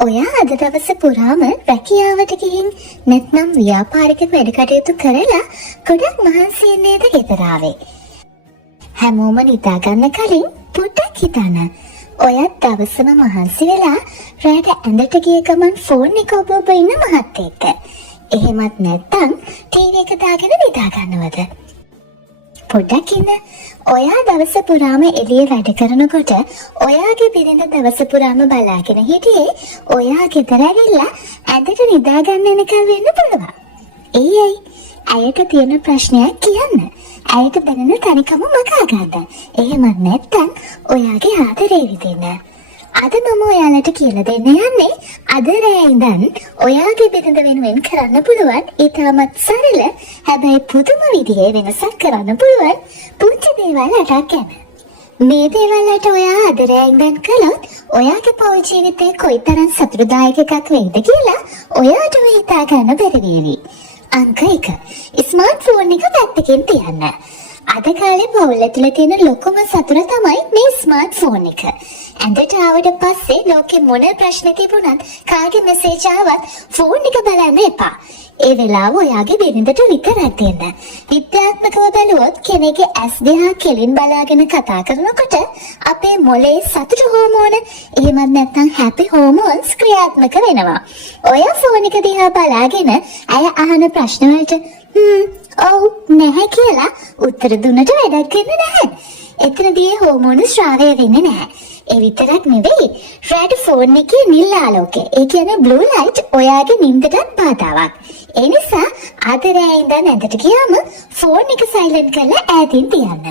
ඔයා අද දවස පුරාම රැකියාවට ගිහින් නැත්නම් ව්‍යාපාරික වැඩ කටයුතු කරලා ගොඩක් මහන්සි වෙන්නේද ගෙදර ආවේ? හැමෝම නිදා ගන්න කලින් පොඩ්ඩක් හිතන්න. ඔයත් දවසම මහන්සි වෙලා රැට ඇඳට ගිය ගමන් ෆෝන් එක ඔබ ඉන්න මහත්තයෙක්ද? එහෙමත් නැත්නම් ටීවී එක දාගෙන නිදා ගන්නවද? පොඩ්ඩක් ඉන්න. ඔයා දවස පුරාම එළිය වැඩ කරනකොට ඔයාගේ බිරිඳ දවස පුරාම බලාගෙන හිටියේ ඔයා ගෙදර ඇවිල්ලා ඇඳට නිදා ගන්න එනකල් වෙන්න පුළුවන්. ඒයි ඇයට තියෙන ප්‍රශ්නයක් කියන්න. ඇයට දැනෙන තනිකම මකා ගන්න. එහෙමත් නැත්නම් ඔයාගේ ආදරේ විදින්න. අද මම ඔයාලට කියලා දෙන්න යන්නේ අද රෑ ඉඳන් ඔයාගේ බිරිඳ වෙනුවෙන් කරන්න පුළුවන් ඊටමත් සරල හැබැයි පුදුම විදිහේ වෙනසක් කරන්න පුළුවන් පුංචි දේවල් 8ක් ගැන. මේ දේවල් 8 ඔයා අද රෑ ඉඳන් කළොත් ඔයාගේ පෞල් ජීවිතේ කොයිතරම් සතුටුදායක එකක් වෙයිද කියලා ඔයාටම හිතා ගන්න බැරි වේවි. අංක 1. ස්මාර්ට්ෆෝන් එක පැත්තකින් තියන්න. අද කාලේ පවුල් ඇතුලේ තියෙන ලොකුම සතුට තමයි මේ ස්මාර්ට්ෆෝන් එක. ඇඳට ආවට පස්සේ ලෝකේ මොන ප්‍රශ්න තිබුණත් කාගේ මෙසේජ් ආවත් ෆෝන් එක බලන්න එපා. ඒ වෙලාව ඔයාගේ බිරිඳට විතරක් දෙන්න. විද්‍යාත්මකව බැලුවොත් කෙනෙක්ගේ ඇස් දෙක කෙලින් බලාගෙන කතා කරනකොට අපේ මොළේ සතුට හෝමෝන එහෙමත් නැත්නම් හැපි හෝමෝන්ස් ක්‍රියාත්මක වෙනවා. ඔය ෆෝන් එක දිහා බලාගෙන අය අහන ප්‍රශ්න වලට ඔව් නැහැ කියලා උත්තර දුන්නට වැඩක් වෙන්නේ නැහැ. එතනදී හෝමෝන ස්‍රාවය වෙන්නේ නැහැ. ඒ විතරක් නෙවෙයි රෙඩ් ෆෝන් එකේ නිල් ආලෝකය ඒ කියන්නේ බ්ලූ ලයිට් ඔයාගේ නිින්දටත් බාධාවක්. ඒ නිසා අද රෑ ඉඳන් ඇඳට ගියාම ෆෝන් එක සයිලන්ට් කරලා ඈතින් තියන්න.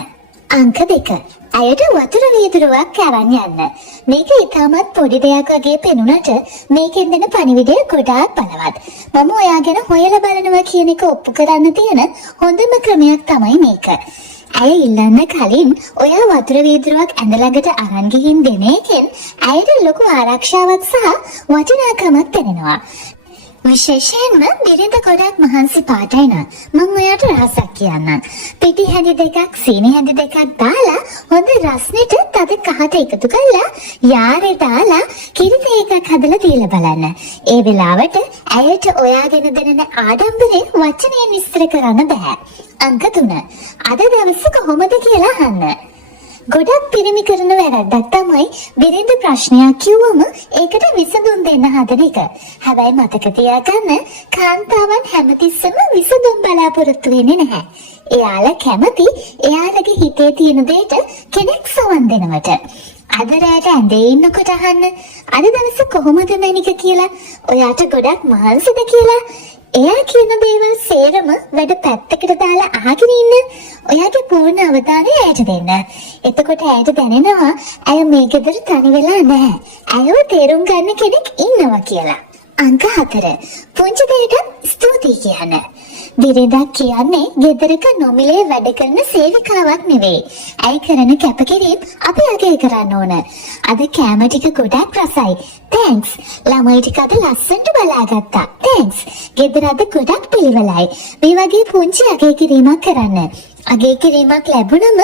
අංක 2. අයට වතුර වීදුරුවක් අරන් යන්න. මේක ඉතාමත් පොඩි දෙයක් වගේ පෙනුනට මේකෙන් දෙන පණිවිඩය ගොඩාක් බලවත්. මම ඔයා ගැන හොයලා බලනවා කියන එක ඔප්පු කරන්න තියෙන හොඳම ක්‍රමයක් තමයි මේක. ඇය ඉල්ලන්න කලින් ඔයා වතුර වීදුරුවක් ඇඳ ළඟට අරන් ගිහින් දෙන එකෙන් ඇයට ලොකු ආරක්ෂාවක් සහ වටිනාකමක් දැනෙනවා. විශේෂයෙන්ම බිරිඳ ගොඩක් මහන්සි පාටයි නම් මම ඔයාට රහසක් කියන්නම්. පිටි හැඳි දෙකක් සීනි හැඳි දෙකක් දාලා හොඳ රස්නෙට තද කහට එකතු කරලා යාරේ දාලා කිරි තේ එකක් හදලා දීලා බලන්න. ඒ වෙලාවට ඇයට ඔයාගෙන දෙන ආඩම්බරේ වචනයෙන් විස්තර කරන්න බෑ. අංක 3. අද දවස කොහොමද කියලා අහන්න. ගොඩක් පිරිමි කරන වැරද්දක් තමයි බිරිඳ ප්‍රශ්නයක් කිව්වම ඒකට විසඳුම් දෙන්න හදන එක. හැබැයි මතක තියාගන්න කාන්තාවන් හැමතිස්සෙම විසඳුම් බලාපොරොත්තු වෙන්නේ නැහැ. එයාලා කැමති එයාලගේ හිතේ තියෙන දෙයට කෙනෙක් සවන් දෙනවට. අද රැට ඇඳේ ඉන්නකොට අහන්න අද දවස කොහොමද මැනික කියලා ඔයාට ගොඩක් මහන්සිද කියලා. එයා කියන දේවල් සේරම වැඩ පැත්තකට දාලා අහගෙන ඉන්න. ඔයාගේ පූර්ණ අවධානය ඇයට දෙන්න. එතකොට ඇයට දැනෙනවා ඇය මේ ගෙදර තනි වෙලා නැහැ. ඇයව තේරුම් ගන්න කෙනෙක් ඉන්නවා කියලා. අංක 4. පුංචි දෙයකට ස්තුතියි කියන්න. බිරිඳක් කියන්නේ ගෙදරක නොමිලේ වැඩ කරන සේවිකාවක් නෙවෙයි. ඇය කරන කැපකිරීම අපි අගය කරන්න ඕන. අද කැම ටික ගොඩක් රසයි. තෑන්ක්ස්. ළමයි ටික අද ලස්සනට බලාගත්තා. තෑන්ක්ස්. ගෙදර අද ගොඩක් පිළිවෙලයි. මේ වගේ පුංචි අගය කිරීමක් කරන්න. අගය කිරීමක් ලැබුණම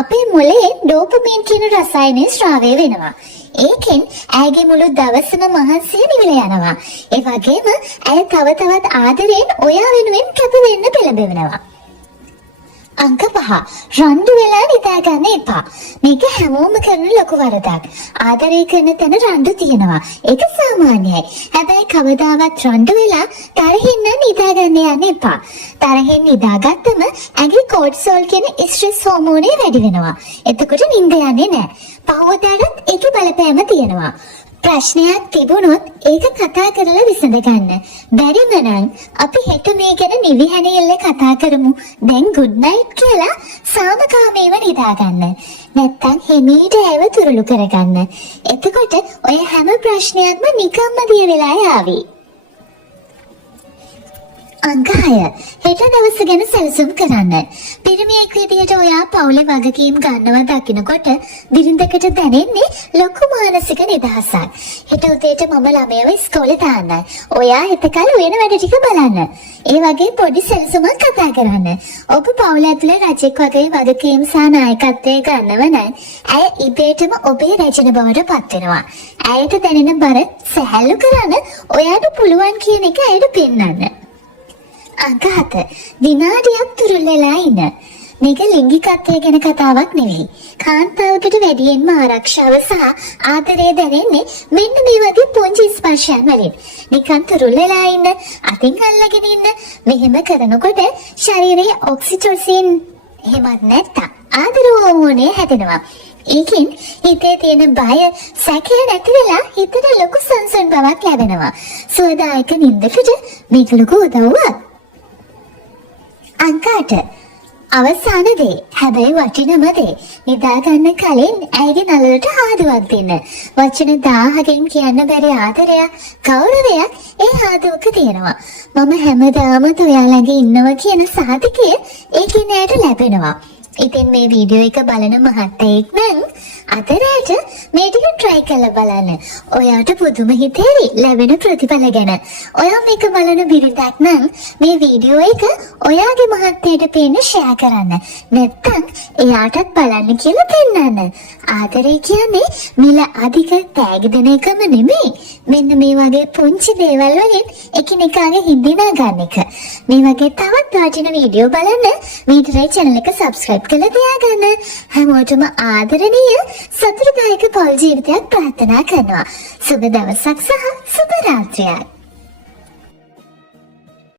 අපේ මොළේ ඩෝපමින් කියන රසායනය ස්‍රාවය වෙනවා. ඒකෙන් ඇයගේ මුළු දවසම මහන්සිය නිවිල යනවා. ඒ වගේම ඇය තව තවත් ආදරෙන් ඔයා වෙනුවෙන් කැප වෙන්න පෙළඹෙනවා. අංක 5. රණ්ඩු වෙලා නිදා ගන්න එපා. මේක හැමෝම කරන ලොකු වරදක්. ආදරය කරන තැන රණ්ඩු තියෙනවා. ඒක සාමාන්‍යයි. හැබැයි කවදාවත් රණ්ඩු වෙලා තරහින් නම් නිදා ගන්න යන්න එපා. තරහින් නිදාගත්තම ඇඟේ කෝර්ටිසෝල් කියන ස්ට්‍රෙස් හෝමෝනය වැඩි වෙනවා. එතකොට නිින්ද යන්නේ නැහැ. පහවදාට ඒකේ බලපෑම තියෙනවා. ප්‍රශ්නයක් තිබුණොත් ඒක කතා කරලා විසඳ ගන්න. බැරිම නම් අපි හෙට මේ ගැන නිවිහැනයෙල්ල කතා කරමු. දැන් good night කියලා සාමකාමීව නිදා ගන්න. නැත්තම් හිමීට ඇව තුරුළු කරගන්න. එතකොට ඔය හැම ප්‍රශ්නයක්ම නිකම්ම දිය වෙලා යාවි. අංක 6 හෙට දවස ගැන සැලසුම් කරන්න. පිරිමියෙක් විදිහට ඔයා පවුලේ වගකීම් ගන්නවා දකිනකොට බිරිඳකට දැනෙන්නේ ලොකු මානසික නිදහසක්. හෙට උදේට මම ළමයව ඉස්කෝලේ දාන්නයි. ඔයා එතකල් උයන වැඩ ටික බලන්න. ඒ වගේ පොඩි සැලසුමක් කතා කරන්න. ඔබ පවුල ඇතුලේ රජෙක් වගේ වගකීම් සහ නායකත්වයේ ගන්නව නම් ඇය ඉබේටම ඔබේ රැජින බවට පත් වෙනවා. ඇයට දැනෙන බර සැහැල්ලු කරන්න ඔයාට පුළුවන් කියන එක ඇයට පෙන්වන්න. අංක 7 විනාඩියක් තුරුල් වෙලා ඉන්න. මේක ලිංගිකත්වය ගැන කතාවක් නෙවෙයි. කාන්තාවකට වැඩියෙන්ම ආරක්ෂාව සහ ආදරය දැනෙන්නේ මෙන්න මේ වගේ පුංචි ස්පර්ශයන් වලින්. නිකන් තුරුල් වෙලා ඉන්න, අතින් අල්ලගෙන ඉන්න. මෙහෙම කරනකොට ශරීරයේ ඔක්සිටොසින් එහෙමත් නැත්තම් ආදර හෝමෝනය හැදෙනවා. ඒකෙන් හිතේ තියෙන බය, සැකය නැති වෙලා හිතට ලොකු සංසුන් බවක් ලැබෙනවා. සුවදායක නිින්දකට මේක ලොකු උදව්වක්. අංක 8 අවසාන දේ හැබැයි වටිනම දේ නිදා ගන්න කලින් ඇයිගේ නළලට හාදුවක් දෙන්න. වචන 1000කින් කියන්න බැරි ආදරයක්, ගෞරවයක් ඒ හාදුවක තියෙනවා. මම හැමදාම ඔයා ළඟ ඉන්නවා කියන සාධකය ඒකෙන් ඇයට ලැබෙනවා. ඉතින් මේ වීඩියෝ එක බලන මහත්තයෙක් නම් අතරට මේ ටික try කරලා බලන්න. ඔයාට පුදුම හිතේවි ලැබෙන ප්‍රතිඵල ගැන. ඔයා මේක බලන බිරිඳක් නම් මේ වීඩියෝ එක ඔයාගේ මහත්තයට පේන්න share කරන්න. නැත්නම් එයාටත් බලන්න කියලා පෙන්නන්න. ආදරේ කියන්නේ මිල අධික තෑගි දෙන එකම නෙමෙයි. මෙන්න මේ වගේ පුංචි දේවල් වලින් එකිනෙකාගේ හිඳිනා ගන්න එක. මේ වගේ තවත් වටින වීඩියෝ බලන්න මීටරේ channel එක subscribe කරලා තියාගන්න. හැමෝටම ආදරණීය සතුටුදායක පෞල් ජීවිතයක් ප්‍රාර්ථනා කරනවා. සුබ දවසක් සහ සුබ රාත්‍රියක්.